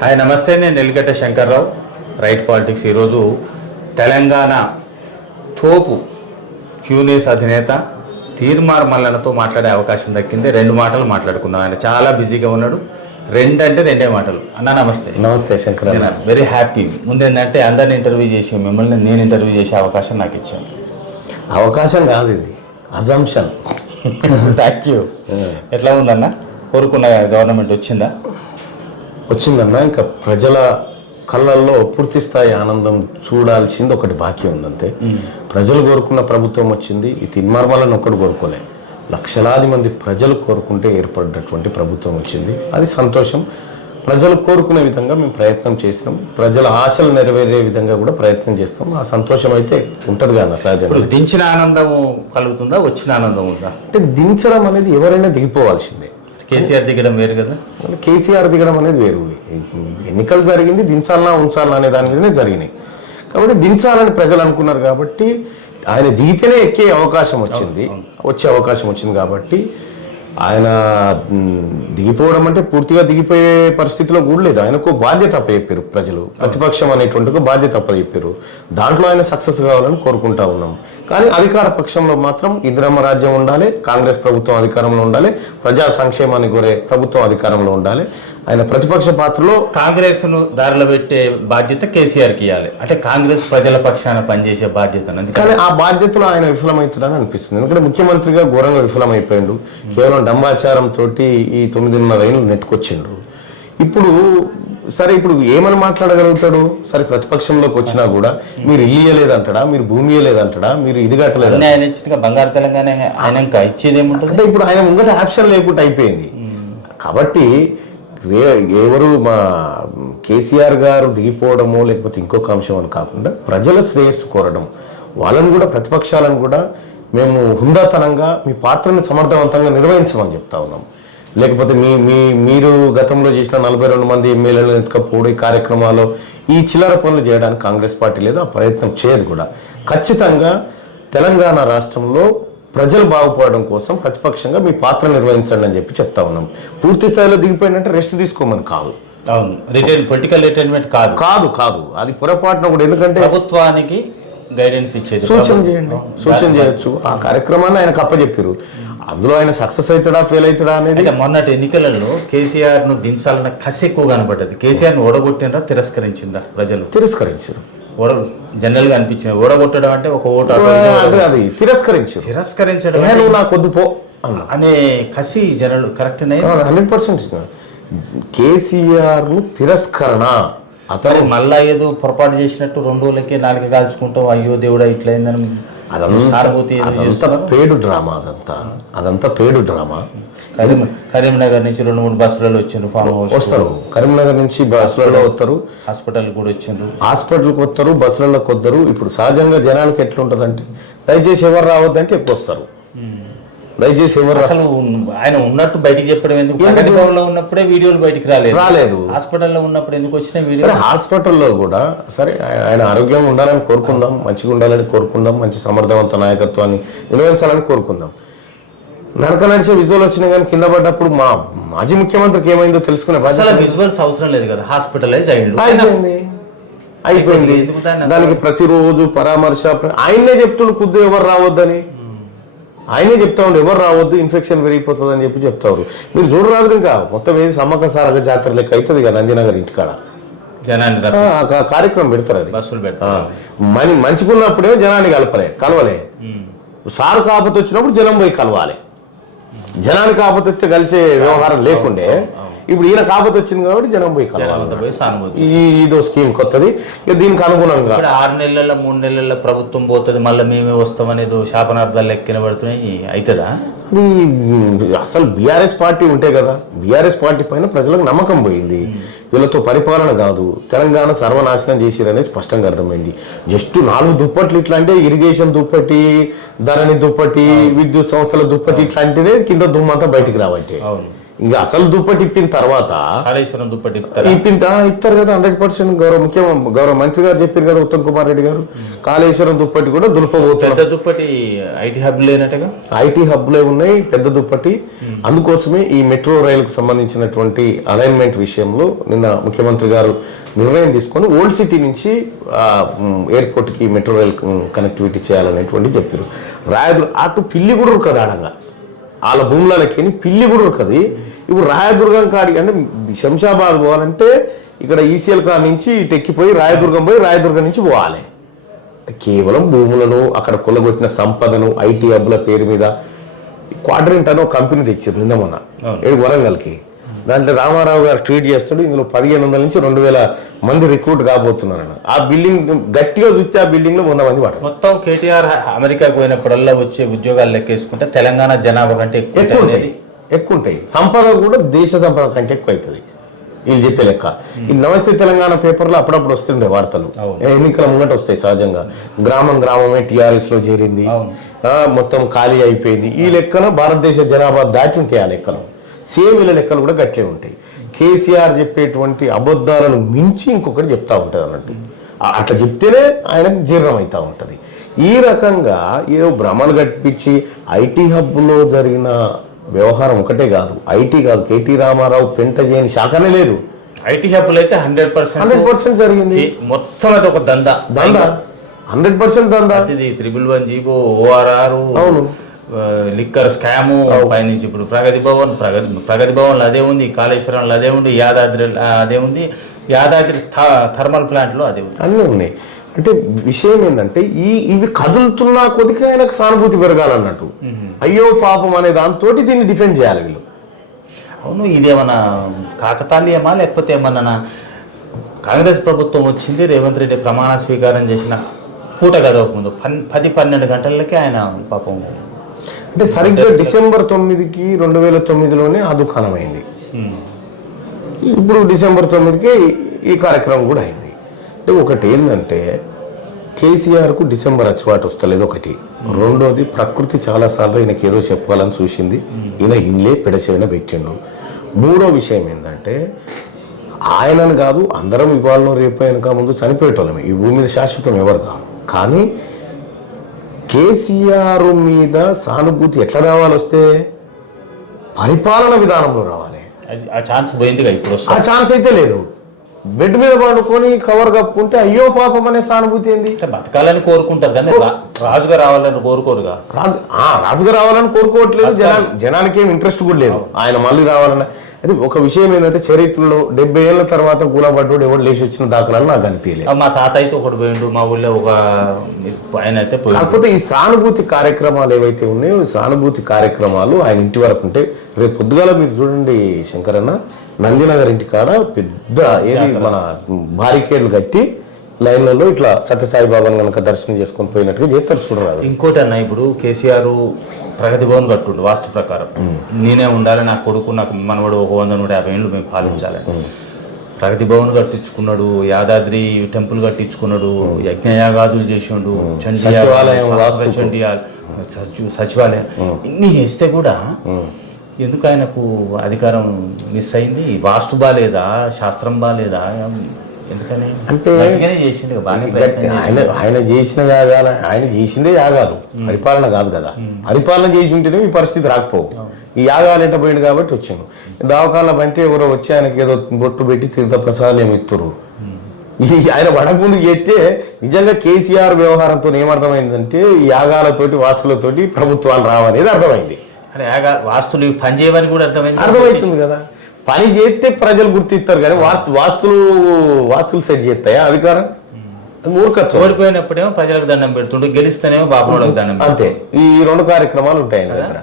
Hi నమస్తే నేను నెల్లిగడ్డ Shankarrao. Right politics ఈరోజు తెలంగాణ తోపు క్యూనేస్ అధినేత తీర్మార్ మల్లనతో మాట్లాడే అవకాశం దక్కింది. రెండు మాటలు మాట్లాడుకుందాం. ఆయన చాలా బిజీగా ఉన్నాడు. రెండు అంటే రెండే మాటలు. అన్న నమస్తే. నమస్తే శంకర్ వెరీ హ్యాపీ ముందేంటంటే అందరిని ఇంటర్వ్యూ చేసి మిమ్మల్ని నేను ఇంటర్వ్యూ చేసే అవకాశం నాకు ఇచ్చాను అవకాశం కాదు ఇది. అజంప్షన్ థ్యాంక్ యూ ఎట్లా ఉందన్న? కోరుకున్న గవర్నమెంట్ వచ్చిందా? వచ్చిందన్న ఇంకా ప్రజల కళ్ళల్లో పూర్తి స్థాయి ఆనందం చూడాల్సింది ఒకటి బాకీ ఉందంతే. ప్రజలు కోరుకున్న ప్రభుత్వం వచ్చింది ఈ తిన్మార్మలను ఒక్కడు కోరుకోలే. లక్షలాది మంది ప్రజలు కోరుకుంటే ఏర్పడినటువంటి ప్రభుత్వం వచ్చింది. అది సంతోషం. ప్రజలు కోరుకునే విధంగా మేము ప్రయత్నం చేస్తాం. ప్రజల ఆశలు నెరవేరే విధంగా కూడా ప్రయత్నం చేస్తాం. ఆ సంతోషం అయితే ఉంటుంది కదా సహజంగా దించిన ఆనందం కలుగుతుందా వచ్చిన ఆనందం ఉందా? అంటే దించడం అనేది ఎవరైనా దిగిపోవాల్సిందే. కేసీఆర్ దిగడం వేరు కదా? కేసీఆర్ దిగడం అనేది వేరు. ఎన్నికలు జరిగింది దించాలనా ఉంచాలనా అనే దాని మీదనే జరిగినాయి. కాబట్టి దించాలని ప్రజలు అనుకున్నారు కాబట్టి ఆయన దిగితేనే ఎక్కే అవకాశం వచ్చింది. వచ్చే అవకాశం వచ్చింది కాబట్టి ఆయన దిగిపోవడం అంటే పూర్తిగా దిగిపోయే పరిస్థితిలో కూడా లేదు. ఆయనకు బాధ్యత అప్పచెప్పారు ప్రజలు. ప్రతిపక్షం అనేటువంటి బాధ్యత అప్పచెప్పారు. దాంట్లో ఆయన సక్సెస్ కావాలని కోరుకుంటా ఉన్నాం. కానీ అధికార పక్షంలో మాత్రం ఇందిరమ్మ రాజ్యం ఉండాలి కాంగ్రెస్ ప్రభుత్వం అధికారంలో ఉండాలి ప్రజా సంక్షేమాన్ని కోరే ప్రభుత్వం అధికారంలో ఉండాలి. ఆయన ప్రతిపక్ష పాత్రలో కాంగ్రెస్ను దారిలో పెట్టే బాధ్యత కేసీఆర్కి ఇవ్వాలి. అంటే కాంగ్రెస్ ప్రజల పక్షాన పనిచేసే బాధ్యత కానీ ఆ బాధ్యతలో ఆయన విఫలమవుతాడని అనిపిస్తుంది. ఎందుకంటే ముఖ్యమంత్రిగా ఘోరంగా విఫలమైపోయిండు. కేవలం డంబాచారం తోటి ఈ తొమ్మిదిన్నర ఏళ్ళు నెట్టుకొచ్చిండ్రు ఇప్పుడు సరే ఇప్పుడు ఏమని మాట్లాడగలుగుతాడు? సరే ప్రతిపక్షంలోకి వచ్చినా కూడా మీరు ఇల్లు ఇయ్యలేదంటాడా? మీరు భూమి ఇయ్యలేదంటాడా? మీరు ఇది కట్టలేదంటాడా అన్నీ ఆయన ఇచ్చినగా బంగారు తెలంగాణ ఆయన ఇంకా ఇచ్చేది ఏముంటుంది? అంటే ఇప్పుడు ఆయన ముంగట ఆప్షన్ లేకుండా అయిపోయింది. కాబట్టి ఎవరు మా కేసీఆర్ గారు దిగిపోవడమో లేకపోతే ఇంకొక అంశం అని కాకుండా ప్రజల శ్రేయస్సు కోరడం వాళ్ళని కూడా ప్రతిపక్షాలను కూడా మేము హుందాతనంగా మీ పాత్రని సమర్థవంతంగా నిర్వహించమని చెప్తా ఉన్నాం. లేకపోతే మీ మీ మీరు గతంలో చేసిన నలభై రెండు మంది ఎమ్మెల్యేలను ఎత్తుకపోవడం కార్యక్రమాలు ఈ చిల్లర పనులు చేయడానికి కాంగ్రెస్ పార్టీ లేదు ఆ ప్రయత్నం చేయదు కూడా. ఖచ్చితంగా తెలంగాణ రాష్ట్రంలో ప్రజలు బాగుపడడం కోసం ప్రతిపక్షంగా మీ పాత్ర నిర్వహించండి అని చెప్పి చెప్తా ఉన్నాం. పూర్తి స్థాయిలో దిగిపోయినట్టే రెస్ట్ తీసుకోమని కాదు. అవును. రిటైర్ పొలిటికల్ రిటైర్మెంట్ కాదు. కాదు కాదు. అది పొరపాటున కూడా ఎందుకంటే ప్రభుత్వానికి గైడెన్స్ ఇచ్చేది. సూచన చేయండి. సూచన చేయొచ్చు. ఆ కార్యక్రమాన్ని ఆయనకు అప్పచెప్పారు. అందులో ఆయన సక్సెస్ అవుతాడా ఫెయిల్ అవుతాడా అనేది మొన్నటి ఎన్నికలలో కేసీఆర్ను దించాలన్న కసి ఎక్కువ కనబడ్డది కేసీఆర్ను ఓడగొట్టినరా తిరస్కరించిందా ప్రజలు? తిరస్కరించారు. ఓడ జనరల్గా అనిపించింది. ఓడగొట్టడం అంటే ఒక ఓటు అది తిరస్కరించారు. తిరస్కరించడం నువ్వు నాకు పో అనే కసి జనరల్ కరెక్ట్ హండ్రెడ్ పర్సెంట్ కేసీఆర్ను తిరస్కరణ. అతను మళ్ళా ఏదో పొరపాటు చేసినట్టు రెండు రోజులకే నాలుగు కాల్చుకుంటాం అయ్యో దేవుడా ఇట్లయిందని అదంతా. పేడు డ్రామా అదంతా. అదంతా పేడు డ్రామా. కరీం కరీంనగర్ నుంచి రెండు మూడు బస్సులలో వచ్చిండ్రు ఫామ్ హౌస్. వస్తారు. కరీంనగర్ నుంచి బస్సులలో వస్తారు. హాస్పిటల్ కూడా వచ్చిండ్రు. హాస్పిటల్కి వస్తారు బస్సులలోకి వస్తారు ఇప్పుడు సహజంగా జనానికి ఎట్లుంటుందంటే దయచేసి ఎవరు రావద్దంటే ఎక్కువ వస్తారు. దయచేసి ఎవరు అసలు ఆయన ఉన్నట్టు బయటికి చెప్పడం ఎందుకు? ఉన్నప్పుడే వీడియోలు బయటికి రాలేదు. రాలేదు. హాస్పిటల్లో ఉన్నప్పుడు ఎందుకు వచ్చిన వీడియో హాస్పిటల్లో కూడా సరే ఆయ- ఆయన ఆరోగ్యం ఉండాలని కోరుకుందాం మంచిగా ఉండాలని కోరుకుందాం మంచి సమర్థవంత నాయకత్వాన్ని నిర్వహించాలని కోరుకుందాం. నడక నడిచే విజువల్ వచ్చినాయి కానీ కింద పడ్డప్పుడు మా మాజీ ముఖ్యమంత్రికి ఏమైందో తెలుసుకునే బాధ్యత అసలు విజువల్స్ అవసరం లేదు కదా హాస్పిటలైజ్ అయ్యిండు. అయిపోయింది. దానికి ప్రతిరోజు పరామర్శ ప్ర- ఆయన్నే చెప్తుండు కుద్దు ఎవరు రావద్దని. ఆయనే చెప్తా ఉండు ఎవరు రావద్దు ఇన్ఫెక్షన్ పెరిగిపోతుంది అని చెప్పి చెప్తారు మీరు చూడరాదు ఇంకా మొత్తం ఏది సమ్మక్క సారక జాతర లెక్క అవుతుంది కదా నందినగర్ ఇంటికాడ. కార్యక్రమం పెడతారు అది. బస్సులు పెడతారు. మని మంచిగున్నప్పుడే జనాన్ని కలపలే కలవలే. సారు కాకపోతే వచ్చినప్పుడు జనం పోయి కలవాలి. జనానికి వస్తే కలిసే వ్యవహారం లేకుండే. ఇప్పుడు ఈయన కాకపోతే వచ్చింది కాబట్టి జనం పోయి కలవాలి. ఇదో స్కీమ్ కొత్తది. ఇక దీనికి అనుగుణంగా. ఆరు నెలల మూడు నెలల ప్రభుత్వం పోతుంది మళ్ళీ మేమే వస్తామనేది శాపనార్థాలు ఎక్కిన పడుతున్నాయి అవుతుందా అది అసలు బీఆర్ఎస్ పార్టీ ఉంటే కదా బీఆర్ఎస్ పార్టీ పైన ప్రజలకు నమ్మకం పోయింది. వీళ్ళతో పరిపాలన కాదు తెలంగాణ సర్వనాశనం చేసిరనేది స్పష్టంగా అర్థమైంది. జస్ట్ నాలుగు దుప్పట్లు ఇట్లా అంటే ఇరిగేషన్ దుప్పటి ధరణి దుప్పటి విద్యుత్ సంస్థల దుప్పటి ఇట్లా అంటేనే కింద దుమ్మంతా బయటికి రావట్టే అవును. ఇంకా అసలు దుప్పటి ఇప్పిన తర్వాత కాళేశ్వరం దుప్పటి ఇస్తారా? కదా హండ్రెడ్ పర్సెంట్ గౌరవ ముఖ్య గౌరవ మంత్రి గారు చెప్పారు కదా ఉత్తమ్ కుమార్ రెడ్డి గారు. కాళేశ్వరం దుప్పటి కూడా దులపబోతున్నారు పెద్ద దుప్పటి ఐటీ హబ్ లేనట్టుగా? ఐటీ హబ్లే ఉన్నాయి పెద్ద దుప్పటి. అందుకోసమే ఈ మెట్రో రైలుకు సంబంధించినటువంటి అలైన్మెంట్ విషయంలో నిన్న ముఖ్యమంత్రి గారు నిర్ణయం తీసుకొని ఓల్డ్ సిటీ నుంచి ఎయిర్పోర్ట్కి మెట్రో రైల్ కనెక్టివిటీ చేయాలనేటువంటి చెప్పారు. రాయదుర్ అటు పిల్లి కూడా ఆడంగా. వాళ్ళ భూములకి పిల్లి కూడా ఉరకది ఇప్పుడు రాయదుర్గం కాడికి అంటే శంషాబాద్ పోవాలంటే ఇక్కడ ఈసీఎల్ కా నుంచి ఇటు ఎక్కిపోయి రాయదుర్గం పోయి రాయదుర్గం నుంచి పోవాలి. కేవలం భూములను అక్కడ కొల్లగొట్టిన సంపదను ఐటీ హబ్ల పేరు మీద క్వాడ్రెంట్ అని ఒక కంపెనీ తెచ్చారు నిన్న మొన్న. ఏడు వరంగల్కి. దాంట్లో రామారావు గారు ట్వీట్ చేస్తాడు ఇందులో పదిహేను వందల నుంచి రెండు వేల మంది రిక్రూట్ కాబోతున్నారని ఆ బిల్డింగ్ గట్టిగా చూస్తే ఆ బిల్డింగ్లో వంద మంది పడరు మొత్తం కేటీఆర్ అమెరికాకు పోయినప్పుడల్లా వచ్చే ఉద్యోగాలు లెక్కేసుకుంటే తెలంగాణ జనాభా కంటే ఎక్కువ ఉంటుంది ఎక్కువ ఉంటాయి. సంపద కూడా దేశ సంపద కంటే ఎక్కువ అవుతుంది. వీళ్ళు చెప్పే లెక్క. ఈ నమస్తే తెలంగాణ పేపర్లో అప్పుడప్పుడు వస్తుండే వార్తలు. ఎన్నికల ముంగట వస్తాయి సహజంగా. గ్రామం గ్రామమే టీఆర్ఎస్లో చేరింది మొత్తం ఖాళీ అయిపోయింది. ఈ లెక్కన భారతదేశ జనాభా దాటి ఉంటాయి ఆ లెక్కలు. సేమ్ వీళ్ళ లెక్కలు కూడా గట్లే ఉంటాయి. కేసీఆర్ చెప్పేటువంటి అబద్ధాలను మించి ఇంకొకటి చెప్తా ఉంటుంది అన్నట్టు. అట్లా చెప్తేనే ఆయనకు జీర్ణం అవుతా ఉంటుంది. ఈ రకంగా ఏదో భ్రమలు కట్టించి ఐటీ హబ్లో జరిగిన వ్యవహారం ఒకటే కాదు. ఐటీ కాదు. కేటీ రామారావు పెంట చేయని శాఖనే లేదు. ఐటీ హబ్బులు అయితే హండ్రెడ్ పర్సెంట్ హండ్రెడ్ పర్సెంట్ జరిగింది. మొత్తం అది ఒక దందా. దందా? హండ్రెడ్ పర్సెంట్ దందా? ఇది triple one G O ORR అవును. లిక్కర్ స్కాము పైనుంచి ఇప్పుడు ప్రగతి భవన్ ప్రగతి ప్రగతి భవన్లో అదే ఉంది కాళేశ్వరంలో అదే ఉంది యాదాద్రి అదే ఉంది. యాదాద్రి థ- థర్మల్ ప్లాంట్లో అదే ఉంది. అన్నీ ఉన్నాయి. అంటే విషయం ఏంటంటే ఈ ఇవి కదులుతున్నా కొద్దిగా ఆయనకు సానుభూతి పెరగాలన్నట్టు. అయ్యో పాపం అనే దాంతో దీన్ని డిఫెండ్ చేయాలి వీళ్ళు. అవును ఇదేమన్నా కాకతాళీయమా లేకపోతే ఏమన్నా కాంగ్రెస్ ప్రభుత్వం వచ్చింది రేవంత్ రెడ్డి ప్రమాణ స్వీకారం చేసిన పూట గడవక ముందు పన్ పది పన్నెండు గంటలకి ఆయన పాపం అంటే సరిగ్గా డిసెంబర్ తొమ్మిదికి రెండు వేల తొమ్మిదిలోనే ఆ దుకాణం అయింది. ఇప్పుడు డిసెంబర్ తొమ్మిదికి ఈ కార్యక్రమం కూడా అయింది. అంటే ఒకటి ఏంటంటే కేసీఆర్కు డిసెంబర్ అచ్చుబాటు వస్తలేదు ఒకటి. రెండోది ప్రకృతి చాలాసార్లు ఈయనకి ఏదో చెప్పాలని చూసింది. ఈయన ఇన్లే పెడసేన పెట్టిండు. మూడో విషయం ఏంటంటే ఆయనను కాదు అందరం ఇవాళ రేపు వెనక ముందు చనిపోయేటోళ్ళమే. ఈ భూమి మీద శాశ్వతం ఎవరు కాదు. కానీ కేసీఆర్ మీద సానుభూతి ఎట్లా రావాలి వస్తే? పరిపాలన విధానంలో రావాలి. ఆ ఛాన్స్ ఇప్పుడు ఆ ఛాన్స్ అయితే లేదు. బెడ్ మీద పడుకొని కవర్ కప్పుకుంటే అయ్యో పాపం అనే సానుభూతి ఏంది? బతకాలని కోరుకుంటారు కానీ రాజుగా రావాలని కోరుకోరుగా. రాజు ఆ, రాజుగా రావాలని కోరుకోవట్లేదు. జనా జనానికి ఏం ఇంట్రెస్ట్ కూడా లేదు. ఆయన మళ్ళీ రావాలన్న అయితే ఒక విషయం ఏంటంటే చరిత్రలో డెబ్బై ఏళ్ళ తర్వాత గులబడ్డోడు ఎవడు లేచి వచ్చిన దాఖలాలు నాకు అనిపించలేదు. మా తాత అయితే ఒకటి పోయిండు మా ఊళ్ళో ఒక ఆయన అయితే కాకపోతే ఈ సానుభూతి కార్యక్రమాలు ఏవైతే ఉన్నాయో ఈ సానుభూతి కార్యక్రమాలు ఆయన ఇంటి వరకు ఉంటాయి రేపు పొద్దుగాల మీరు చూడండి శంకరన్న నందినగర్ ఇంటి కాడ పెద్ద ఏది మన బారికేడ్లు కట్టి లైన్లలో ఇట్లా సత్యసాయి బాబాను కనుక దర్శనం చేసుకొని పోయినట్టుగా చేస్తారు చూడరాదు. ఇంకోటి అన్న ఇప్పుడు కేసీఆర్ ప్రగతి భవన్ కట్టుండు వాస్తు ప్రకారం. నేనే ఉండాలి నా కొడుకు నాకు మనవడు ఒక వంద నూట యాభై ఏళ్ళు మేము పాలించాలని ప్రగతి భవన్ కట్టించుకున్నాడు యాదాద్రి టెంపుల్ కట్టించుకున్నాడు యజ్ఞయాగాదులు చేసిండు చండీ సచివాలయం ఇన్ని చేస్తే కూడా ఎందుకు ఆయనకు అధికారం మిస్ అయింది? వాస్తు బాలేదా? శాస్త్రం ఎందుకని అంటే ఆయన ఆయన చేసిన యాగాలు ఆయన చేసిందే యాగాలు. పరిపాలన కాదు కదా. పరిపాలన చేసి ఉంటేనే ఈ పరిస్థితి రాకపోవు. ఈ యాగాలు ఎట్ట పోయింది కాబట్టి వచ్చాను. దవాఖాన బంటే ఎవరో వచ్చి ఆయనకి ఏదో బొట్టు పెట్టి తీర్థ ప్రసాదాలు ఏమి ఇస్తారు ఆయన వడముందు చేస్తే నిజంగా కేసీఆర్ వ్యవహారంతో ఏమర్థమైందంటే ఈ యాగాలతోటి వాస్తులతోటి ప్రభుత్వాలు రావనేది అర్థమైంది. అంటే యాగా వాస్తులు ఇవి పనిచేయవని కూడా అర్థమైంది. అర్థమవుతుంది కదా. పని చేస్తే ప్రజలు గుర్తిస్తారు కానీ వాస్తు వాస్తులు వాస్తులు సెట్ చేస్తాయా అధికారం? మూర్ఖత్వం. ఓడిపోయినప్పుడేమో ప్రజలకు దండం పెడుతుండు గెలిస్తేనేమో బాబునోళ్ళకి దండం. అంతే. ఈ రెండు కార్యక్రమాలు ఉంటాయి దగ్గర.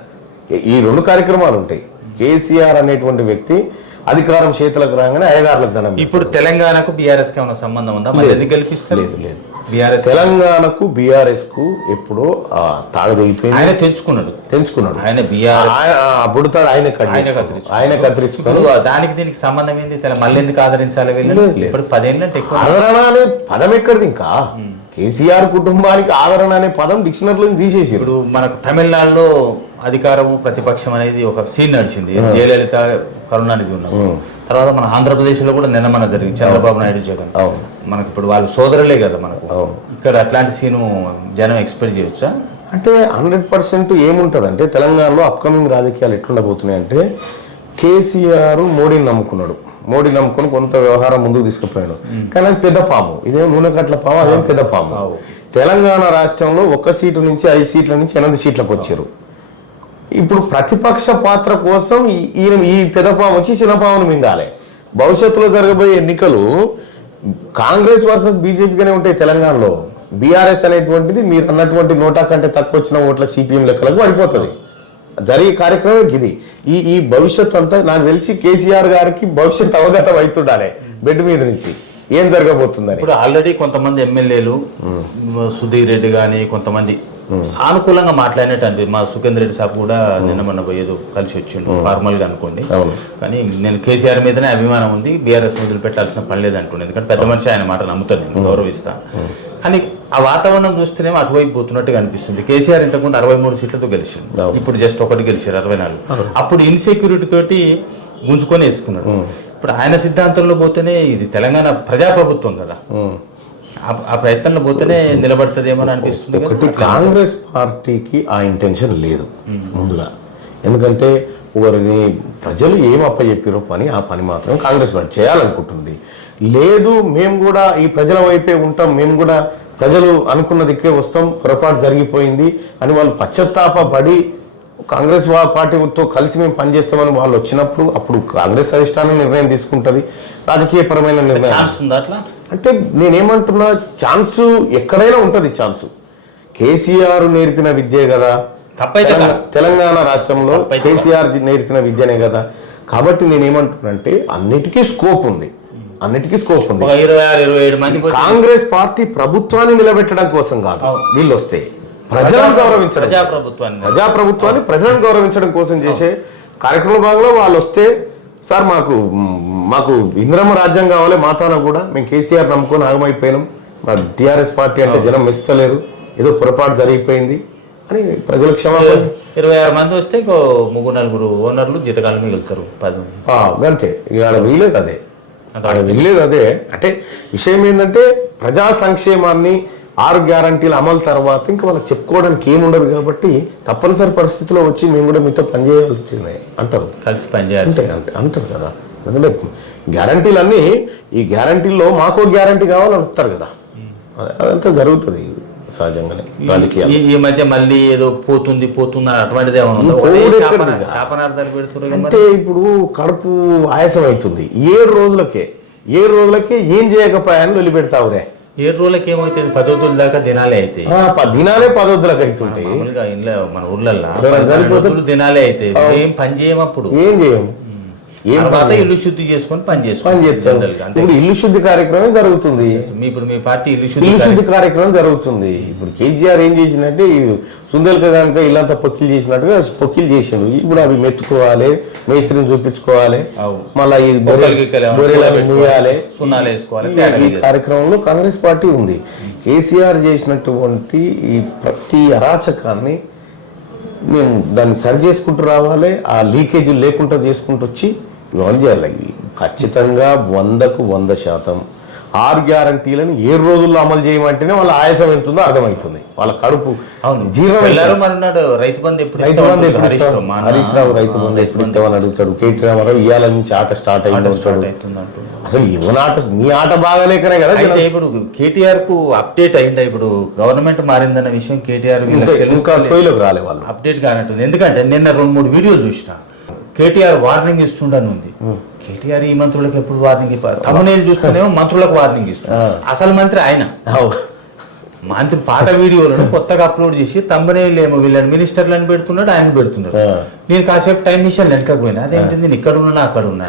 ఈ- రెండు కార్యక్రమాలు ఉంటాయి. కేసీఆర్ అనేటువంటి వ్యక్తి అధికారం చేతులకు రాగానే అయ్యగారులకు దండం. ఇప్పుడు తెలంగాణకు బీఆర్ఎస్కి ఏమైనా సంబంధం ఉందా? మళ్ళీ ఎందుకు గెలిపిస్తారు? లేదు లేదు. బీఆర్ఎస్ తెలంగాణకు బీఆర్ఎస్కు ఎప్పుడో తాడు తెగిపోయింది ఆయన తెంచుకున్నాడు. తెంచుకున్నాడు. ఆయన బీఆర్ ఆ బుడతాడు ఆయన ఆయన. కత్తిరించుకున్నాడు. దానికి దీనికి సంబంధం ఏంది? మళ్ళీ ఎందుకు ఆదరించాలి. ఇప్పుడు పదేళ్ళు అంటే ఎక్కువ ఆదరణ అనే పదం ఎక్కడిది ఇంకా? కేసీఆర్ కుటుంబానికి ఆదరణ అనే పదం డిక్షనరీలో తీసేసారు. ఇప్పుడు మనకు తమిళనాడులో అధికారము ప్రతిపక్షం అనేది ఒక సీన్ నడిచింది. జయలలిత కరుణానిధి ఉన్నారు తర్వాత మన ఆంధ్రప్రదేశ్లో కూడా నిన్న మన జరిగింది చంద్రబాబు నాయుడు జగన్. అవును. మనకి ఇప్పుడు వాళ్ళ సోదరులే కదా మనకు. అవును. ఇక్కడ అట్లాంటి సీను జనం ఎక్స్పెక్ట్ చేయొచ్చా? అంటే హండ్రెడ్ పర్సెంట్ ఏముంటుంది అంటే తెలంగాణలో అప్కమింగ్ రాజకీయాలు ఎట్లుండబోతున్నాయి అంటే కేసీఆర్ మోడీని నమ్ముకున్నాడు. మోడీ నమ్ముకొని కొంత వ్యవహారం ముందుకు తీసుకుపోయాడు. కానీ అది పెద్ద పాము. ఇదేం నూనె కట్ల పాము అదేం పెద్ద పాము. తెలంగాణ రాష్ట్రంలో ఒక సీటు నుంచి ఐదు సీట్ల నుంచి ఎనిమిది సీట్లకు వచ్చారు. ఇప్పుడు ప్రతిపక్ష పాత్ర కోసం ఈయన ఈ పెదపాము వచ్చి చిన్నపామును మింగాలి. భవిష్యత్తులో జరగబోయే ఎన్నికలు కాంగ్రెస్ వర్సెస్ బీజేపీగానే ఉంటాయి తెలంగాణలో. బీఆర్ఎస్ అనేటువంటిది మీరు అన్నటువంటి నోటా కంటే తక్కువ వచ్చిన ఓట్ల సిపిఎం లెక్కలకు పడిపోతుంది. జరిగే కార్యక్రమం ఇది. ఈ ఈ భవిష్యత్తు అంతా నాకు తెలిసి కేసీఆర్ గారికి భవిష్యత్తు అవగతం అవుతుండాలి బెడ్ మీద నుంచి. ఏం జరగబోతుందని. ఇప్పుడు ఆల్రెడీ కొంతమంది ఎమ్మెల్యేలు సుధీర్ రెడ్డి కానీ కొంతమంది సానుకూలంగా మాట్లాడినట్టు మా సుఖేందర్ రెడ్డి సాబ్ కూడా నిన్న మొన్న ఏదో కలిసి వచ్చిండు ఫార్మల్గా అనుకోండి. కానీ నేను కేసీఆర్ మీదనే అభిమానం ఉంది బీఆర్ఎస్ వదిలిపెట్టాల్సిన పని లేదు అంటుండే ఎందుకంటే పెద్ద మనిషి ఆయన మాట నమ్ముతాను నేను గౌరవిస్తా. కానీ ఆ వాతావరణం చూస్తేనేమో అటువైపు పోతున్నట్టుగా అనిపిస్తుంది కేసీఆర్ ఇంతకుముందు అరవై మూడు సీట్లతో అవును. ఇప్పుడు జస్ట్ ఒకటి గెలిచారు అరవై నాలుగు. అప్పుడు ఇన్సెక్యూరిటీ తోటి గుంజుకొని వేసుకున్నాడు. ఇప్పుడు ఆయన సిద్ధాంతంలో పోతేనే ఇది తెలంగాణ ప్రజాప్రభుత్వం కదా. ఆ- ప్రయత్నంలో పోతేనే నిలబడుతుందేమో అని అనిపిస్తుంది. ఒకటి కాంగ్రెస్ పార్టీకి ఆ ఇంటెన్షన్ లేదు ముందుగా. ఎందుకంటే వారిని ప్రజలు ఏం అప్పచెప్పారో పని ఆ పని మాత్రం కాంగ్రెస్ పార్టీ చేయాలనుకుంటుంది. లేదు మేము కూడా ఈ ప్రజల వైపే ఉంటాం మేము కూడా ప్రజలు అనుకున్న దిక్కే వస్తాం పొరపాటు జరిగిపోయింది అని వాళ్ళు పశ్చాత్తాప పడి కాంగ్రెస్ పార్టీతో కలిసి మేము పనిచేస్తామని వాళ్ళు వచ్చినప్పుడు అప్పుడు కాంగ్రెస్ అధిష్టానం నిర్ణయం తీసుకుంటుంది రాజకీయపరమైన నిర్ణయం. అంటే నేనేమంటున్నా ఛాన్స్ ఎక్కడైనా ఉంటుంది ఛాన్స్. కేసీఆర్ నేర్పిన విద్యే కదా. తప్పైతే తెలంగాణ- రాష్ట్రంలో కేసీఆర్ నేర్పిన విద్యనే కదా. కాబట్టి నేనేమంటున్నానంటే అన్నిటికీ స్కోప్ ఉంది. అన్నిటికీ స్కోప్ ఉంది. కాంగ్రెస్ పార్టీ ప్రభుత్వాన్ని నిలబెట్టడం కోసం కాదు. వీళ్ళు వస్తే ప్రజలను గౌరవించడం ప్రజాప్రభుత్వాన్ని ప్రజలను గౌరవించడం కోసం చేసే కార్యక్రమ భాగంలో వాళ్ళు వస్తే సార్ మాకు మాకు ఇంద్రమ్మ రాజ్యం కావాలి మాతాన కూడా. మేము కేసీఆర్ నమ్ముకొని ఆగమైపోయినాం. మా టీఆర్ఎస్ పార్టీ అంటే జనం మెస్తలేరు. ఏదో పొరపాటు జరిగిపోయింది అని ప్రజల క్షమాపణ. ఇరవై ఆరు మంది వస్తే ఇంకో ముగ్గురు నలుగురు ఓనర్లు జీతకాలం మిగులుతారు. పది ఇక ఆడ మిగిలేదు అదే. ఆడ మిగిలేదు అదే. అంటే విషయం ఏంటంటే ప్రజా సంక్షేమాన్ని ఆరు గ్యారంటీల అమలు తర్వాత ఇంకా వాళ్ళకి చెప్పుకోవడానికి ఏముండదు కాబట్టి తప్పనిసరి పరిస్థితిలో వచ్చి మేము కూడా మీతో పనిచేయాల్సిందే అంటారు. కలిసి పనిచేయాలి అంటే అంటే అంటారు కదా. ఎందుకంటే గ్యారంటీలన్నీ ఈ గ్యారంటీల్లో మాకో గ్యారంటీ కావాలని అంటారు కదా. అదే- అదంతా జరుగుతుంది సహజంగానే రాజకీయాలు. ఈ మధ్య మళ్ళీ ఏదో పోతుంది పోతుంది అటువంటిది అంటే ఇప్పుడు కడుపు ఆయాసం అవుతుంది ఏడు రోజులకే ఏడు రోజులకే ఏం చేయకపోయాను వదిలిపెడతావురే. ఏడు రోజులకి ఏమవుతుంది? పది రోజుల దాకా దినాలే ప- దినాలే పదొద్దులకు అవుతుంటాయి మన రోజులు దినాలే అవుతాయి ఏం పని చేయమప్పుడు? ఏం చేయం? ఏం తర్వాత ఇల్లు శుద్ధి చేసుకొని పని పని చేసుకోవాలి చేస్తాం జనరల్గా అంతే ఇప్పుడు ఇల్లు శుద్ధి కార్యక్రమం జరుగుతుంది. మీ ఇప్పుడు మీ పార్టీ ఇల్లు శుద్ధి ఇల్లు శుద్ధి కార్యక్రమం జరుగుతుంది. ఇప్పుడు కేసీఆర్ ఏం చేసిందంటే ఈ సుందల్క కనుక ఇల్లంతా పొక్కిలు చేసినట్టుగా పొక్కిలు చేసిండు. ఇప్పుడు అవి మెత్తుకోవాలి మేస్త్రిని చూపించుకోవాలి. మళ్ళీ ఈ. కార్యక్రమంలో కాంగ్రెస్ పార్టీ ఉంది. కేసీఆర్ చేసినటువంటి ఈ ప్రతి అరాచకాన్ని మేము దాన్ని సరి చేసుకుంటూ రావాలి. ఆ లీకేజీలు లేకుండా చేసుకుంటూ వచ్చి ఇవన్నీ చేయాలి ఖచ్చితంగా వందకు వంద శాతం ఆరు గ్యారంటీలను ఏడు రోజుల్లో అమలు చేయమంటేనే వాళ్ళ ఆయాసం ఎంత ఉందో అర్థమవుతుంది. వాళ్ళ కడుపు జీర్ణం రైతు బంధు ఎప్పుడు రైతు బంధు ఎప్పుడు హరీష్? రావు. రైతు బంధు ఎప్పుడు ఇస్తామని అడుగుతాడు. కేటీ రామారావు ఇవాళ నుంచి ఆట స్టార్ట్ అయింది. అసలు ఇవ్వని ఆట నీ ఆట బాగాలేకనే కదా అయితే ఇప్పుడు కేటీఆర్కు అప్డేట్ అయిందా? ఇప్పుడు గవర్నమెంట్ మారిందన్న విషయం కేటీఆర్ ఇంకా సోయిలోకి రాలే వాళ్ళు. అప్డేట్ కానట్టుంది. ఎందుకంటే నిన్న రెండు మూడు వీడియోలు చూసిన కేటీఆర్ వార్నింగ్ ఇస్తుండని ఉంది. కేటీఆర్ ఈ మంత్రులకు ఎప్పుడు వార్నింగ్ ఇవ్వాలి తమనేలు చూస్తేనేమో మంత్రులకు వార్నింగ్ ఇస్తున్నారు అసలు మంత్రి ఆయన. మంత్రి పాత వీడియోలను కొత్తగా అప్లోడ్ చేసి తమ్మనేలు ఏమో వీళ్ళని మినిస్టర్లను పెడుతున్నాడు ఆయన పెడుతున్నాడు. నేను కాసేపు టైం మిషన్ వెనకపోయినా అదేంటి నేను ఇక్కడ ఉన్నా అక్కడ ఉన్నా.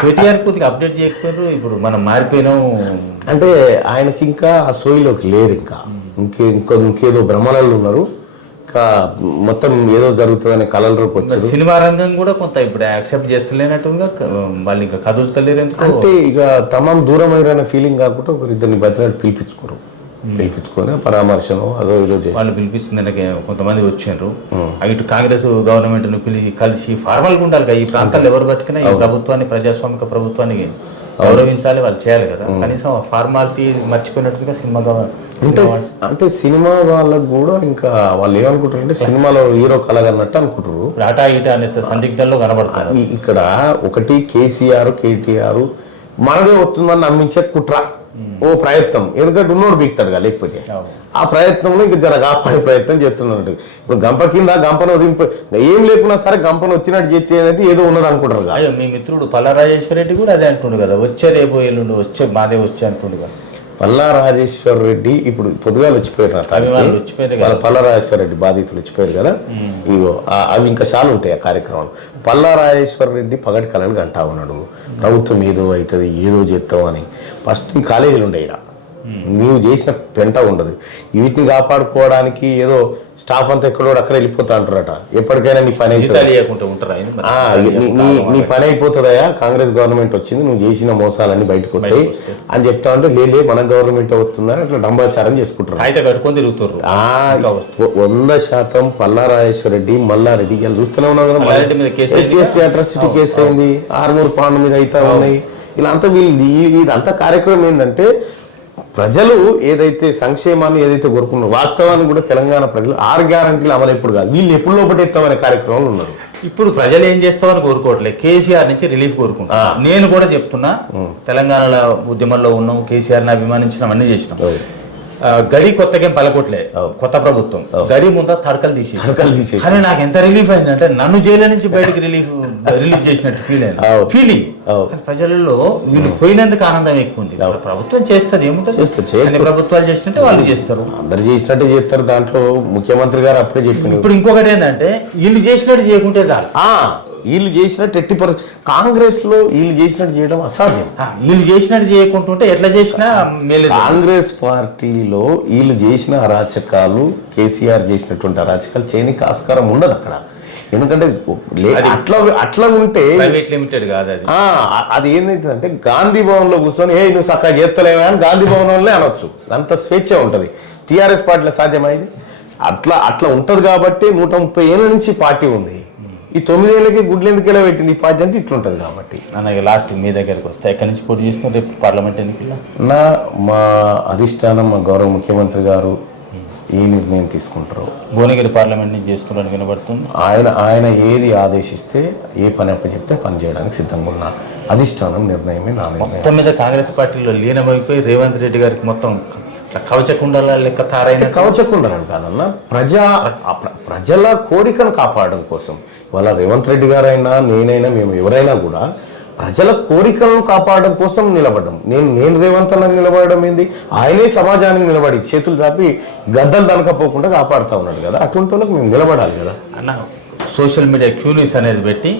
కేటీఆర్ కొద్దిగా అప్డేట్ చేయకపోయారు ఇప్పుడు మనం మారిపోయినాం. అంటే ఆయనకి ఇంకా ఆ సోయిలోకి లేరు ఇంకా. ఇంకే ఇంకో ఇంకేదో భ్రమణాలు ఉన్నారు. మొత్తం ఏదో జరుగుతుందనే కలలోకి వచ్చారు సినిమా రంగం కూడా కొంత ఇప్పుడు యాక్సెప్ట్ చేస్తలేనట్టుగా వాళ్ళు ఇంకా కదులుతలేరు ఎందుకో అంటే ఇక తమం దూరమైన ఫీలింగ్ కాకుండా ఒకరిద్దరిని బతిలాడి పిలిపించుకోరు. పిలిపించుకొని పరామర్శను అదో ఇదో చేసి వాళ్ళు పిలిపిస్తుంది నాకు కొంతమంది వచ్చిండ్రు ఇటు కాంగ్రెస్ గవర్నమెంట్ను పిలి కలిసి ఫార్మల్గా ఉండాలి కదా. ఈ ప్రాంతాల్లో ఎవరు బతికినా ఈ ప్రభుత్వాన్ని ప్రజాస్వామిక ప్రభుత్వాన్ని గౌరవించాలి వాళ్ళు చేయాలి కదా. కనీసం ఫార్మాలిటీ మర్చిపోయినట్టుగా సినిమా అంటే అంటే సినిమా వాళ్ళకు కూడా ఇంకా వాళ్ళు ఏమనుకుంటారు అంటే సినిమాలో హీరో కలగన్నట్టు అనుకుంటారు. అటా ఇటా అనే సందిగ్ధంలో కనబడతారు ఇక్కడ ఒకటి కేసీఆర్ కేటీఆర్ మనదే వస్తుందని నమ్మించే కుట్ర. ఓ ప్రయత్నం. ఎందుకంటే ఉన్నోడు బీక్తాడు కదా లేకపోతే ఆ ప్రయత్నంలో ఇంకా జర కాపాడే ప్రయత్నం చేస్తున్నట్టు ఇప్పుడు గంప కింద గంపను వదిలిపో ఏం లేకున్నా సరే గంపను వచ్చినట్టు చేస్తే ఏంటంటే ఏదో ఉన్నది అనుకుంటారు కదా. మీ మిత్రుడు పల్లా రెడ్డి కూడా అదే అంటుండు కదా వచ్చే రేపు ఎల్లుండి వచ్చే మాదే వచ్చే అంటుండు కదా. పల్లా రాజేశ్వర్ రెడ్డి ఇప్పుడు పొద్దుగాలు వచ్చిపోయారు నా వాళ్ళ పల్లా రాజేశ్వర రెడ్డి బాధితులు వచ్చిపోయారు కదా. ఆ- అవి ఇంకా చాలా ఉంటాయి ఆ కార్యక్రమాలు. పల్లా రాజేశ్వర రెడ్డి పగటి కళలు అంటా ఉన్నాడు. ప్రభుత్వం ఏదో అవుతుంది ఏదో చేస్తాం అని. ఫస్ట్ ఈ కాలేజీలు ఉండే ఈడ. నీవు చేసిన పెంట ఉండదు. వీటిని కాపాడుకోవడానికి ఏదో స్టాఫ్ అంతా ఎక్కడో అక్కడ వెళ్ళిపోతా అంటారట. ఎప్పటికైనా నీ పని నీ- పని అయిపోతుందయా కాంగ్రెస్ గవర్నమెంట్ వచ్చింది నువ్వు చేసిన మోసాలన్నీ బయటకు వస్తాయి అని చెప్తా ఉంటే లేలే మన గవర్నమెంట్ వస్తుందని అట్లా డంబాచారం చేసుకుంటారు. కట్టుకొని వంద శాతం పల్లారాజేశ్వర రెడ్డి మల్లారెడ్డి ఇలా చూస్తూనే ఉన్నావు కదా ఎస్సీ ఎస్టీ అట్రాసిటీ కేసు అయింది ఆర్మూర్ పాండ్ మీద అయితే ఉన్నాయి. ఇలా అంతా వీళ్ళు ఇదంతా కార్యక్రమం ఏంటంటే ప్రజలు ఏదైతే సంక్షేమాన్ని ఏదైతే కోరుకున్నారో వాస్తవాన్ని కూడా తెలంగాణ ప్రజలు ఆరు గ్యారంటీలు అమలు ఎప్పుడు కాదు. వీళ్ళు ఎప్పుడు లోపటెత్తామనే కార్యక్రమంలో ఉన్నారు. ఇప్పుడు ప్రజలు ఏం చేస్తామని కోరుకోవట్లేదు. కేసీఆర్ నుంచి రిలీఫ్ కోరుకుంటా నేను కూడా చెప్తున్నా తెలంగాణలో ఉద్యమంలో ఉన్నాం కేసీఆర్ని అభిమానించినాం అన్ని చేసినాం. గడి కొత్తగేం పలకొట్లే. కొత్త ప్రభుత్వం. గడి ముంద తడకలు తీసి తడకలు తీసేసి. కానీ నాకు ఎంత రిలీఫ్ అయిందంటే నన్ను జైలు నుంచి బయటకు రిలీఫ్ రిలీజ్ చేసినట్టు ఫీల్ అయింది. ఫీలింగ్. ప్రజలలో వీళ్ళు పోయినందుకు ఆనందం ఎక్కువ ఉంది. ప్రభుత్వం చేస్తుంది ఏముంటుంది? అన్ని ప్రభుత్వాలు చేసినట్టే వాళ్ళు చేస్తారు. అందరు చేసినట్టే చేస్తారు. దాంట్లో ముఖ్యమంత్రి గారు అప్పుడే చెప్పింది ఇప్పుడు ఇంకొకటి ఏంటంటే వీళ్ళు చేసినట్టు చేయకుంటే చాలు. వీళ్ళు చేసినట్టు ఎట్టి పరి కాంగ్రెస్లో వీళ్ళు చేసినట్టు చేయడం అసాధ్యం. వీళ్ళు చేసినట్టు చేయకుంటుంటే ఎట్లా చేసినా మేలు కాంగ్రెస్ పార్టీలో వీళ్ళు చేసిన అరాచకాలు కేసీఆర్ చేసినటువంటి అరాచకాలు చేయనికి ఆస్కారం ఉండదు అక్కడ. ఎందుకంటే అట్లా అట్లా ఉంటే లిమిటెడ్ కాదు అది. అది ఏంటంటే గాంధీ భవన్లో కూర్చొని ఏ నువ్వు చక్కగా చేస్తలేవా అని గాంధీ భవన్ వల్లే అనొచ్చు. అంత స్వేచ్ఛ ఉంటది. టీఆర్ఎస్ పార్టీలో సాధ్యమైంది అట్లా అట్లా ఉంటది కాబట్టి నూట ముప్పై ఏళ్ళ నుంచి పార్టీ ఉంది. ఈ తొమ్మిదేళ్ళకి గుడ్లు ఎందుకు ఎలా పెట్టింది? ఈ పార్టీ అంటే ఇట్లుంటది కాబట్టి. అలాగే లాస్ట్ మీ దగ్గరికి వస్తే ఎక్కడి నుంచి పోటీ చేస్తాం రేపు పార్లమెంట్ ఎన్నికల్లో? నా మా అధిష్టానం మా గౌరవ ముఖ్యమంత్రి గారు ఏ నిర్ణయం తీసుకుంటారో. భువనగిరి పార్లమెంట్ నుంచి చేసుకోవడానికి వినబడుతుంది. ఆయన ఆయన ఏది ఆదేశిస్తే ఏ పని అప్పచెప్తే పని చేయడానికి సిద్ధంగా ఉన్నా అధిష్టానం నిర్ణయమే నా మొత్తం మీద కాంగ్రెస్ పార్టీలో లీనమైపోయి రేవంత్ రెడ్డి గారికి మొత్తం కవచకుండల లెక్క తారైన కవచకుండలని కాదన్న ప్రజా ప్రజల కోరికను కాపాడడం కోసం. ఇవాళ రేవంత్ రెడ్డి గారైనా నేనైనా మేము ఎవరైనా కూడా ప్రజల కోరికలను కాపాడడం కోసం నిలబడ్డం. నేను నేను రేవంత్ అన్న నిలబడడం ఏంది? ఆయనే సమాజానికి నిలబడి చేతులు చాపి గద్దలు దనకపోకుండా కాపాడుతూ ఉన్నాడు కదా. అటువంటి వాళ్ళకి మేము నిలబడాలి కదా. అన్న సోషల్ మీడియా క్యూనిస్ అనేది పెట్టి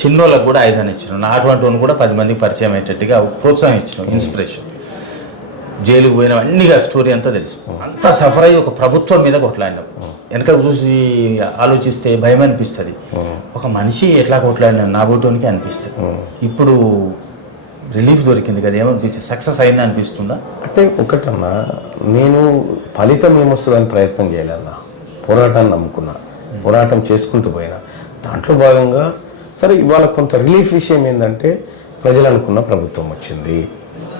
చిన్నోళ్ళకు కూడా ఆయుధాన్ని ఇచ్చినాం నా అటువంటి కూడా పది మందికి పరిచయం అయ్యేటట్టుగా ప్రోత్సాహం ఇచ్చినాం ఇన్స్పిరేషన్. జైలుకు పోయిన అన్నిగా స్టోరీ అంతా తెలుసు. అంతా సఫర్ అయ్యి ఒక ప్రభుత్వం మీద కొట్లాడినాం. వెనక చూసి ఆలోచిస్తే భయం అనిపిస్తుంది. ఒక మనిషి ఎట్లా కొట్లాడినా నా బోటోనికి అనిపిస్తుంది. ఇప్పుడు రిలీఫ్ దొరికింది కదా ఏమనిపించింది సక్సెస్ అయింది అనిపిస్తుందా? అంటే ఒకటన్నా నేను ఫలితం ఏమొస్తుందని ప్రయత్నం చేయలేదన్నా. పోరాటాన్ని నమ్ముకున్నా. పోరాటం చేసుకుంటూ పోయినా. దాంట్లో భాగంగా సరే ఇవాళ కొంత రిలీఫ్ విషయం ఏంటంటే ప్రజలు అనుకున్న ప్రభుత్వం వచ్చింది.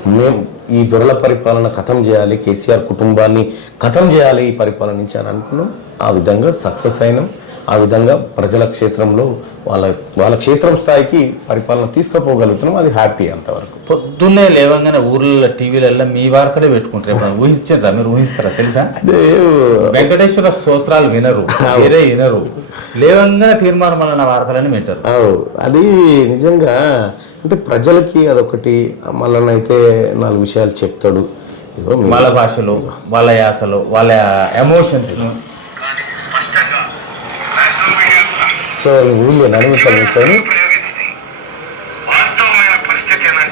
మేము ఈ దొరల పరిపాలన ఖతం చేయాలి కేసీఆర్ కుటుంబాన్ని ఖతం చేయాలి ఈ పరిపాలన నుంచి అని అనుకున్నాం. ఆ విధంగా సక్సెస్ అయినాం. ఆ విధంగా ప్రజల క్షేత్రంలో వాళ్ళ వాళ్ళ క్షేత్రం స్థాయికి పరిపాలన తీసుకుపోగలుగుతున్నాం. అది హ్యాపీ అంతవరకు. పొద్దున్నే లేవంగానే ఊర్లలో టీవీలలో మీ వార్తలే పెట్టుకుంటారు. ఊహించారా? మీరు ఊహిస్తారా? తెలుసా? అదే వెంకటేశ్వర స్తోత్రాలు వినరు వేరే వినరు. లేవంగానే తీర్మానం వార్తలని వింటారు. అది నిజంగా అంటే ప్రజలకి అదొకటి మళ్ళనైతే నాలుగు విషయాలు చెప్తాడు. వాళ్ళ భాషలో వాళ్ళ యాసలో వాళ్ళ ఎమోషన్స్ కానీ స్పష్టంగా నేషనల్ మీడియా కూడా సో ఈ ఊళ్ళో ఏంటంటే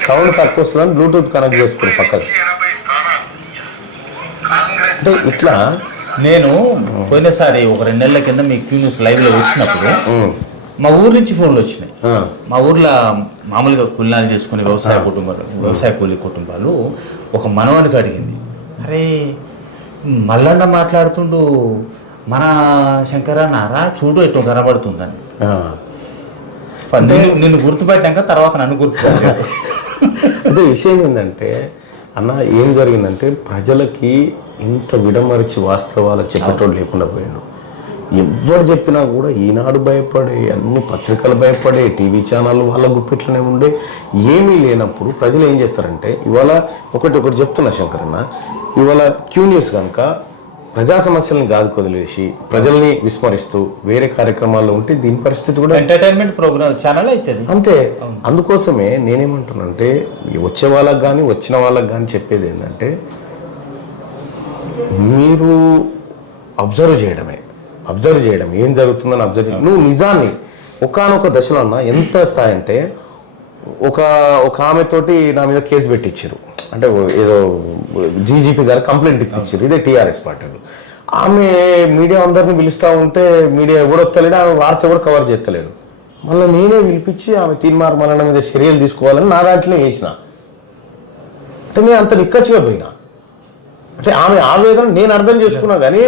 సౌండ్ తక్కువ వస్తుందని బ్లూటూత్ కనెక్ట్ స్థానాలు కాంగ్రెస్ అంటే ఇట్లా నేను పోయినసారి ఒక రెండు నెలల కింద మీ క్యూ న్యూస్ లైవ్లో వచ్చినప్పుడు మా ఊరు నుంచి ఫోన్లు వచ్చినాయి. మా ఊర్లో మామూలుగా కూలినాలు చేసుకునే వ్యవసాయ కుటుంబాలు వ్యవసాయ కూలీ కుటుంబాలు ఒక మనవనికి అడిగింది. అరే మల్లన్న మాట్లాడుతుండు మన శంకరన్నారా చూడు ఎటు కనబడుతుందని. ఆ. నిన్ను గుర్తుపెట్టాక తర్వాత నన్ను గుర్తుపెట్టారు అదే విషయం ఏంటంటే అన్న ఏం జరిగిందంటే ప్రజలకి ఇంత విడమరిచి వాస్తవాలు చెప్పేటోడు లేకుండా పోయాడు. ఎవరు చెప్పినా కూడా ఈనాడు భయపడే అన్ని పత్రికలు భయపడే టీవీ ఛానల్ వాళ్ళ గుప్పిట్లనే ఉండే ఏమీ లేనప్పుడు ప్రజలు ఏం చేస్తారంటే ఇవాళ ఒకటి ఒకటి చెప్తున్నా శంకరన్న ఇవాళ క్యూ న్యూస్ కనుక ప్రజా సమస్యలను గాది కొదిలేసి ప్రజల్ని విస్మరిస్తూ వేరే కార్యక్రమాల్లో ఉంటే దీని పరిస్థితి కూడా ఎంటర్టైన్మెంట్ ప్రోగ్రామ్ ఛానల్ అవుతుంది అంతే. అందుకోసమే నేనేమంటున్నానంటే ఈ వచ్చే వాళ్ళకి కానీ వచ్చిన వాళ్ళకి కానీ చెప్పేది ఏంటంటే మీరు అబ్జర్వ్ చేయడమే. అబ్జర్వ్ చేయడం. ఏం జరుగుతుందని అబ్జర్వ్ చేయడం నువ్వు నిజాన్ని ఒకానొక దశలో అన్న ఎంత స్థాయి అంటే ఒక ఒక ఆమెతోటి నా మీద కేసు పెట్టించారు. అంటే ఏదో జీజీపీ గారు కంప్లైంట్ ఇప్పించారు. ఇదే టీఆర్ఎస్ పార్టీలు. ఆమె మీడియా అందరిని పిలుస్తూ ఉంటే మీడియా ఎవడు వస్తలేడు ఆమె వార్త కూడా కవర్ చేస్తలేడు. మళ్ళీ నేనే పిలిపించి ఆమె తీర్మార్ మల్లన్న మీద చర్యలు తీసుకోవాలని నా దాంట్లో వేసిన అంటే నేను అంత నిక్కచ్చిగా పోయినా. అంటే ఆమె ఆవేదన నేను అర్థం చేసుకున్నా కానీ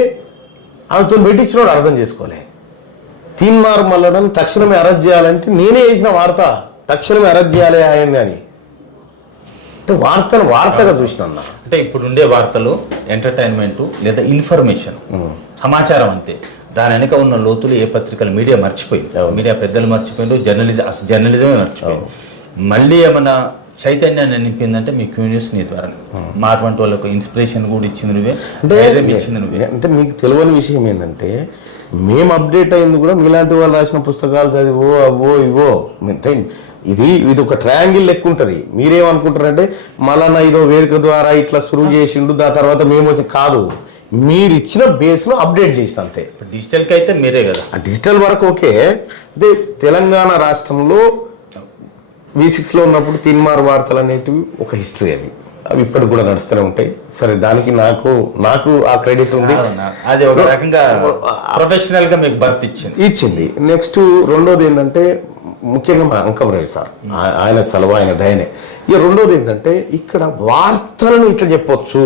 ఆమెతో పెట్టించినోడు అర్థం చేసుకోలే. తీన్మార్ మల్లడం తక్షణమే అరెస్ట్ చేయాలంటే నేనే వేసిన వార్త తక్షణమే అరెస్ట్ చేయాలి ఆయన అని. అంటే వార్తను వార్తగా చూసిన అంటే ఇప్పుడు ఉండే వార్తలు ఎంటర్టైన్మెంట్ లేదా ఇన్ఫర్మేషన్ సమాచారం అంతే. దాని వెనక ఉన్న లోతులు ఏ పత్రికలు? మీడియా మర్చిపోయింది. మీడియా పెద్దలు మర్చిపోయిండు జర్నలిజం అసలు జర్నలిజమే మర్చిపోయింది. మళ్ళీ ఏమన్నా చైతన్యాన్ని నింపిందంటే మీ క్యూ న్యూస్ నీ ద్వారా మా అటువంటి వాళ్ళకు ఇన్స్పిరేషన్ కూడా ఇచ్చింది నువ్వే ఇచ్చింది నువ్వే. అంటే మీకు తెలియని విషయం ఏంటంటే మేము అప్డేట్ అయింది కూడా మీలాంటి వాళ్ళు రాసిన పుస్తకాలు చదివో అవో ఇవో అంటే ఇది ఇది ఒక ట్రయాంగిల్ లెక్క ఉంటుంది మీరేమనుకుంటారంటే మళ్ళా ఇదో వేదిక ద్వారా ఇట్లా సురువు చేసిండు దాని తర్వాత మేము వచ్చి కాదు. మీరు ఇచ్చిన బేస్ను అప్డేట్ చేసిన అంతే. డిజిటల్కి అయితే మీరే కదా. ఆ డిజిటల్ వరకు ఓకే. అదే తెలంగాణ రాష్ట్రంలో వి సిక్స్లో ఉన్నప్పుడు తీన్మార్ వార్తలు అనేటివి ఒక హిస్టరీ అవి. అవి ఇప్పటికి కూడా నడుస్తూనే ఉంటాయి. సరే దానికి నాకు నాకు ఆ క్రెడిట్ ఉంది? అది ఒక రకంగా ప్రొఫెషనల్గా మీకు బర్త్ ఇచ్చింది. ఇచ్చింది. నెక్స్ట్ రెండోది ఏంటంటే ముఖ్యంగా మా అంకం రవి సార్ ఆయన చలవ ఆయన దయనే. ఇక రెండోది ఏంటంటే ఇక్కడ వార్తలను ఇట్లా చెప్పొచ్చు.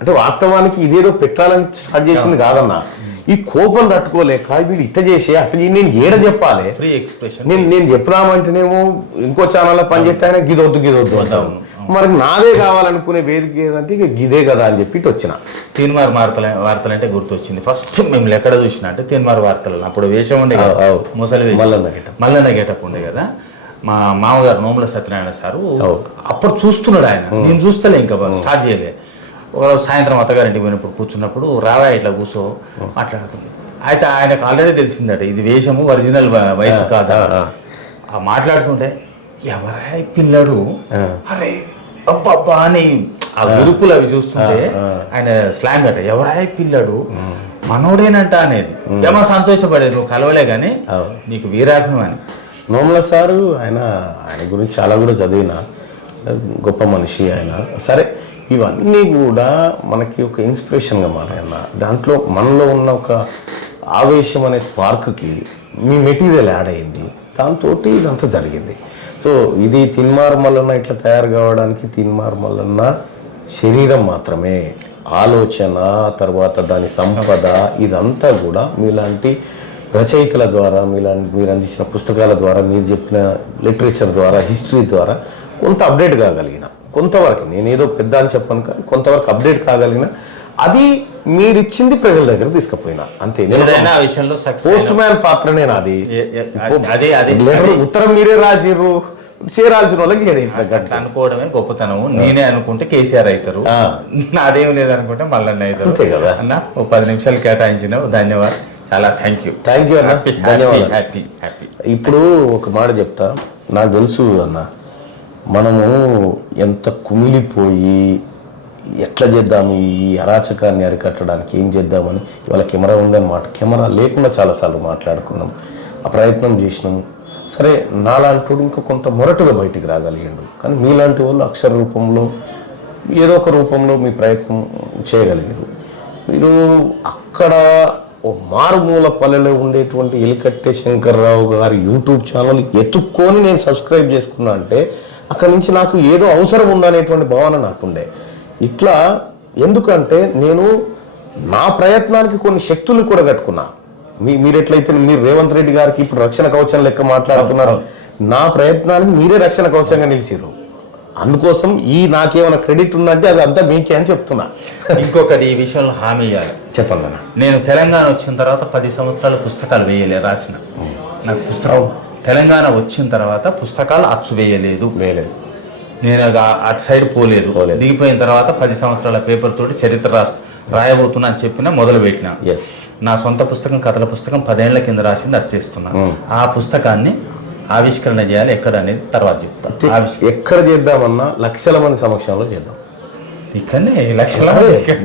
అంటే వాస్తవానికి ఇదేదో పెట్టాలని స్టార్ట్ చేసింది కాదన్న. ఈ కోపం తట్టుకోలేక వీడు ఇట్ట చేసి అట్ట నేను ఏడ చెప్పాలి? ఫ్రీ ఎక్స్ప్రెషన్ నేను నేను చెప్దామంటేనేమో ఇంకో ఛానల్లో పనిచేస్తే ఆయన గిదొద్దు గిదొద్దు అంటాను మరి నాదే కావాలనుకునే వేదిక ఏదంటే ఇక గిదే కదా అని చెప్పి వచ్చిన. తీన్మార్ వార్తలు వార్తలు అంటే గుర్తొచ్చింది. ఫస్ట్ మేము ఎక్కడ చూసినా అంటే తీన్మార్ వార్తలు అప్పుడు వేషం ఉండే కదా. ముసలి మల్లన్న getup. మల్లన్న గెటప్ ఉండే కదా. మా మామగారు నోముల సత్యనారాయణ సారు అప్పుడు చూస్తున్నాడు ఆయన. నేను చూస్తలే ఇంకా స్టార్ట్ చేయలే. ఒకరోజు సాయంత్రం అత్తగారింటికి పోయినప్పుడు కూర్చున్నప్పుడు రావా ఇట్లా కూర్చో మాట్లాడుతుంది. అయితే ఆయనకు ఆల్రెడీ తెలిసిందట ఇది వేషము ఒరిజినల్ వయసు కాదా? ఆ, మాట్లాడుతుంటే ఎవరా పిల్లడు. అరే అబ్బబ్బా అని ఆ గురుకులు అవి చూస్తుంటే ఆయన స్లాంగ్ అట ఎవరా ఈ పిల్లడు? మనోడేనంట అనేది. ఏమో సంతోషపడేది నువ్వు కలవలే కానీ. నీకు వీరాగ్నం అని నోముల సారు ఆయన ఆయన గురించి చాలా కూడా చదివిన గొప్ప మనిషి ఆయన. సరే ఇవన్నీ కూడా మనకి ఒక ఇన్స్పిరేషన్గా మారాయన్న. దాంట్లో మనలో ఉన్న ఒక ఆవేశం అనే స్పార్క్కి మీ మెటీరియల్ యాడ్ అయింది. దాంతో ఇదంతా జరిగింది. సో ఇది తిన్మార్ మల్లన్న ఇట్లా తయారు కావడానికి తిన్మార్ మల్లన్న శరీరం మాత్రమే. ఆలోచన తర్వాత దాని సంపద ఇదంతా కూడా మీలాంటి రచయితల ద్వారా మీలాంటి మీరు అందించిన పుస్తకాల ద్వారా మీరు చెప్పిన లిటరేచర్ ద్వారా హిస్టరీ ద్వారా కొంత అప్డేట్ కాగలిగిన కొంతవరకు నేను ఏదో పెద్ద అని చెప్పను కానీ కొంతవరకు అప్డేట్ కాగలిగిన అది మీరు ఇచ్చింది ప్రజల దగ్గర తీసుకుపోయినా. అంతే ఏదైనా విషయంలో సక్సెస్ పోస్ట్ మ్యాన్ పాత్రనే నాది అదే ఉత్తరం మీరే రాసిర్రు చేరాల్సిన వాళ్ళకి చేరేసిన అనుకోవడమే గొప్పతనం నేనే అనుకుంటే కేసీఆర్ అవుతారు. నాదేం లేదనుకుంటే మల్లన్న అవుతారు. అంతే కదా. అన్న ఓ పది నిమిషాలు కేటాయించిన ధన్యవాదాలు. చాలా థ్యాంక్ యూ థ్యాంక్ యూ అన్న. ధన్యవాదాలు. హ్యాపీ హ్యాపీ ఇప్పుడు ఒక మాట చెప్తా. నాకు తెలుసు అన్న. మనము ఎంత కుమిలిపోయి ఎట్లా చేద్దాము? ఈ అరాచకాన్ని అరికట్టడానికి ఏం చేద్దామని ఇవాళ కెమెరా ఉందన్నమాట. కెమెరా లేకుండా చాలాసార్లు మాట్లాడుకున్నాం. ఆ ప్రయత్నం చేసినాము సరే నాలాంటి ఇంకా కొంత మొరటుగా బయటికి రాగలిగాడు. కానీ మీలాంటి వాళ్ళు అక్షర రూపంలో ఏదో ఒక రూపంలో మీ ప్రయత్నం చేయగలిగారు. మీరు అక్కడ ఓ మారుమూల పల్లెలో ఉండేటువంటి ఎలికట్టే శంకర్రావు గారి యూట్యూబ్ ఛానల్ ఎత్తుక్కొని నేను సబ్స్క్రైబ్ చేసుకున్నా అంటే అక్కడి నుంచి నాకు ఏదో అవసరం ఉందనేటువంటి భావన నాకుండే. ఇట్లా ఎందుకంటే నేను నా ప్రయత్నానికి కొన్ని శక్తులు కూడా కట్టుకున్నా. మీ మీరు ఎట్లయితే మీరు రేవంత్ రెడ్డి గారికి ఇప్పుడు రక్షణ కవచం లెక్క మాట్లాడుతున్నారు నా ప్రయత్నానికి మీరే రక్షణ కవచంగా నిలిచిరు అందుకోసం ఈ నాకేమైనా క్రెడిట్ ఉందంటే అది అంతా మీకే అని చెప్తున్నా. ఇంకొకటి ఈ విషయంలో హామీ ఇవ్వాలి చెప్పండి నేను తెలంగాణ వచ్చిన తర్వాత పది సంవత్సరాలు పుస్తకాలు వేయలే రాసిన. నాకు పుస్తకం తెలంగాణ వచ్చిన తర్వాత పుస్తకాలు అచ్చు వేయలేదు. వేయలేదు. నేను అది అటు సైడ్ పోలేదు. దిగిపోయిన తర్వాత పది సంవత్సరాల పేపర్ తోటి చరిత్ర రాసు రాయబోతున్నా అని చెప్పిన మొదలు పెట్టిన ఎస్ నా సొంత పుస్తకం కథల పుస్తకం పదేళ్ళ కింద రాసింది అది చేస్తున్నా. ఆ పుస్తకాన్ని ఆవిష్కరణ చేయాలి ఎక్కడ అనేది తర్వాత చెప్తా. ఎక్కడ చేద్దామన్నా లక్షల మంది సమక్షంలో చేద్దాం. ఇక్కడనే లక్షల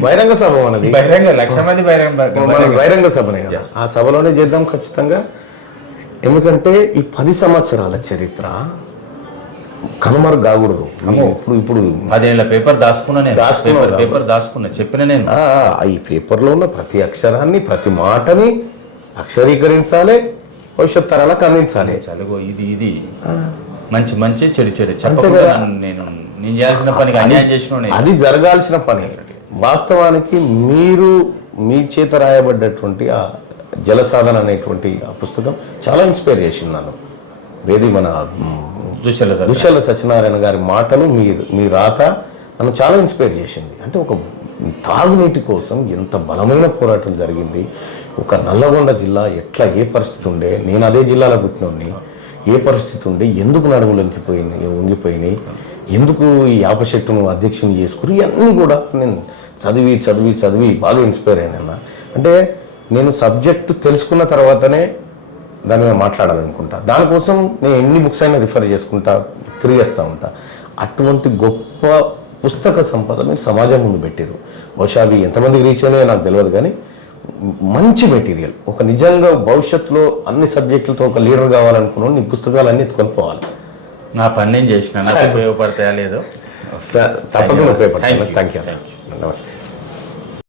బహిరంగ సభ మనది. బహిరంగ లక్ష మంది బహిరంగ మన బహిరంగ సభనే కదా. ఆ సభలోనే చేద్దాం ఖచ్చితంగా. ఎందుకంటే ఈ పది సంవత్సరాల చరిత్ర కనుమరు కాకూడదు ఇప్పుడు ఇప్పుడు పదేళ్ళ పేపర్ దాచుకున్నా నేను. దాచుకున్నావు పేపర్ దాచుకున్నా. చెప్పిన నేను. ఈ పేపర్లో ఉన్న ప్రతి అక్షరాన్ని ప్రతి మాటని అక్షరీకరించాలి భవిష్యత్ తరాలకు అందించాలి. చలుగో ఇది ఇది. మంచి మంచి చెడు చెడు. చెప్పకుండా నేను నేను చేయాల్సిన పనికి అన్యాయం చేసిన అది జరగాల్సిన పని. వాస్తవానికి మీరు మీ చేత రాయబడ్డటువంటి ఆ జలసాధన అనేటువంటి ఆ పుస్తకం చాలా ఇన్స్పైర్ చేసింది నన్ను. ఏది మన దుశ్శల దుశ్శల సత్యనారాయణ గారి మాటలు మీ మీ రాత నన్ను చాలా ఇన్స్పైర్ చేసింది. అంటే ఒక తాగునీటి కోసం ఎంత బలమైన పోరాటం జరిగింది. ఒక నల్లగొండ జిల్లా ఎట్లా ఏ పరిస్థితి ఉండే నేను అదే జిల్లాలో పుట్టినోడిని ఏ పరిస్థితి ఉండే ఎందుకు నడుములు వంగిపోయినాయి వంగిపోయినాయి ఎందుకు ఈ యాప చెట్టును అధ్యక్షుని చేసుకుని ఇవన్నీ కూడా నేను చదివి చదివి చదివి బాగా ఇన్స్పైర్ అయినా. అంటే నేను సబ్జెక్టు తెలుసుకున్న తర్వాతనే దాని మీద మాట్లాడాలనుకుంటా. దానికోసం నేను ఎన్ని బుక్స్ అయినా రిఫర్ చేసుకుంటా తిరిగేస్తూ ఉంటా. అటువంటి గొప్ప పుస్తక సంపద మీరు సమాజం ముందు పెట్టారు బహుశా అవి ఎంతమందికి రీచ్ అయినాయో నాకు తెలియదు కానీ మంచి మెటీరియల్ ఒక నిజంగా భవిష్యత్తులో అన్ని సబ్జెక్టులతో ఒక లీడర్ కావాలనుకున్నాను నీ పుస్తకాలన్నీ ఎత్తుకొని పోవాలి. నా పని నేను చేసిన. ఉపయోగపడతాయా? లేదో. తప్పకుండా you. థ్యాంక్ యూ నమస్తే.